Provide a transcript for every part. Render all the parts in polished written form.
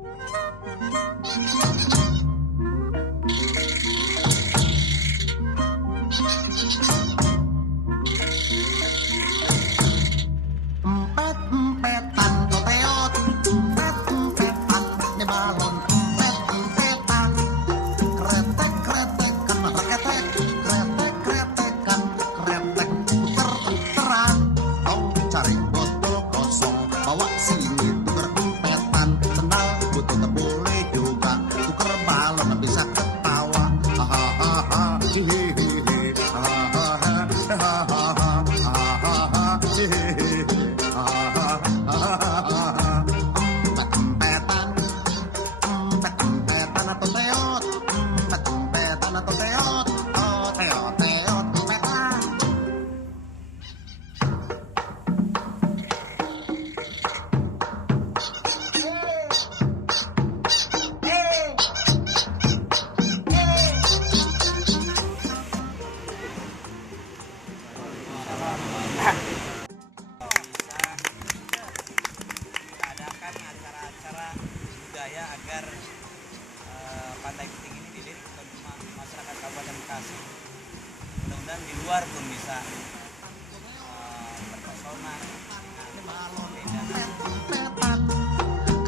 Empet-empetan toteot, empet-empetan di balon, empet-empetan kretek-kretekan reketek, kretek-kretekan kretek puter-puteran. Tong cari botol kosong, bawa sini tuker empetan, sendal butut boleh juga, tuker balon bisa ketawa. Hahaha, hihihi, hahaha, hahaha, hahaha, hihihi. Empet-empetan, empet-empetan atau teot, empet-empetan atau teot, oh teot, teot, empetan. Adakan acara-acara budaya agar Pantai Piting ini dilirik ke masyarakat Kabupaten Bekasi. Mudah-mudahan di luar pun bisa terpesona dengan Empetan,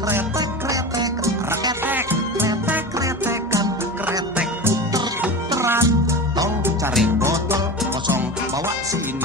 kretek-kretek, reketek, kretek-kretekan, kretek puter-puteran. Tong cari botol kosong, bawa sini